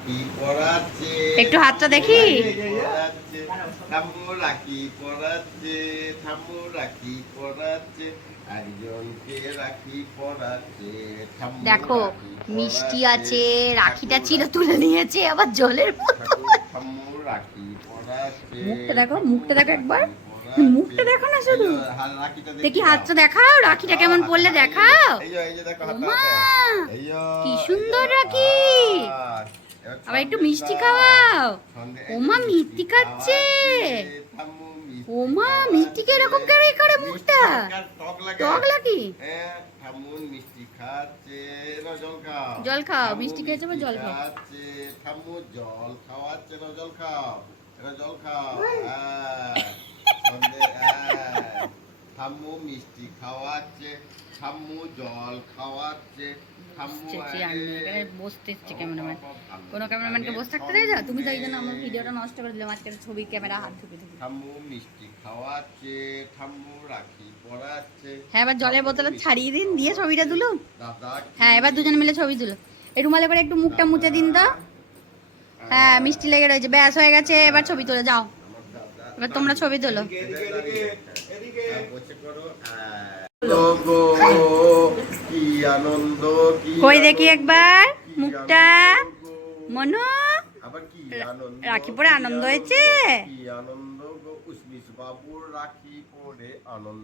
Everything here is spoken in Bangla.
রাখি পরাচ্ছে, একটু হাতটা দেখি। ঠাম্মু রাখি পরাচ্ছে, ঠাম্মু রাখি পরাচ্ছে, একজনকে রাখি পরাচ্ছে, ঠাম্মু দেখো রাখি মিষ্টি পরাচ্ছে, আছে, রাখিটা ঠাকুর চির রাখি তুলে নিয়েছে আবার জলের মতো। ঠাম্মু রাখি পরাচ্ছে, মুখটা দেখো, ঠাম্মু মুখটা দেখো একবার, রাখি পরাচ্ছে। মুখটা দেখো না এই শুধু। যে রাখিটা দেখি দেখিয়ে দাও, হাতটা দেখাও, রাখিটা দেখাও কেমন হাতে, পড়লে এই যে দেখাও। এই যে দেখো হাতে ওমা, হাতে, এই যে কি এই যে সুন্দর রাখি। এবার আবার একটু সন্দেশ মিষ্টি দাও, খাওয়াও। সন্দেশ, এই যে ওমা মিষ্টি মিষ্টি খাচ্ছে। খাওয়াচ্ছে, ঠাম্মু মিষ্টি ওমা মিষ্টি খাওয়াচ্ছে, কিরকম করে করে মিষ্টি মুখটা, দরকার টক লাগে, টক লাগি। হ্যাঁ ঠাম্মু মিষ্টি খাচ্ছে, এবার জল খাও, জল খাও, ঠাম্মু মিষ্টি খেয়েছো বা মিষ্টি জল খাও। খাচ্ছে, ঠাম্মু জল খাওয়াচ্ছে, এবার জল খাও, এবার জল খাও, হ্যাঁ সন্দেশ, হ্যাঁ ঠাম্মু মিষ্টি খাওয়াচ্ছে, ঠাম্মু জল খাওয়াচ্ছে, ঠাম্মু এখানে বসতে এসছে ক্যামেরাম্যান, কোনো ক্যামেরাম্যানকে বসে থাকতে দেয় না। তুমি তো এই জন্য আমার ভিডিওটা নষ্ট করে দিলে, আজকে ছবির ক্যামেরা হাত ঢুকে ঢুকে। ঠাম্মু মিষ্টি খাওয়াচ্ছে, ঠাম্মু রাখি পরাচ্ছে। হ্যাঁ এবার জলের বোতলটা ছাড়িয়ে দিন, দিয়ে ছবিটা তুলো। দাদা হ্যাঁ এবার দুজন মিলে ছবি তুলো। এই রুমালে করে একটু মুখটা মুছে দিন তো। হ্যাঁ মিষ্টি লেগে রয়েছে, ব্যাস হয়ে গেছে, এবার ছবি তুলে যাও। এবার তোমরা ছবি তোলো। বসে করো, গো কি আনন্দ, কি কই দেখি একবার কি মুখটা। আনন্দ গো, মনু, আবার কি আনন্দ, রাখি পরে কি আনন্দ হয়েছে। কি আনন্দ গো, উসমিস বাবুর রাখি পরে আনন্দ।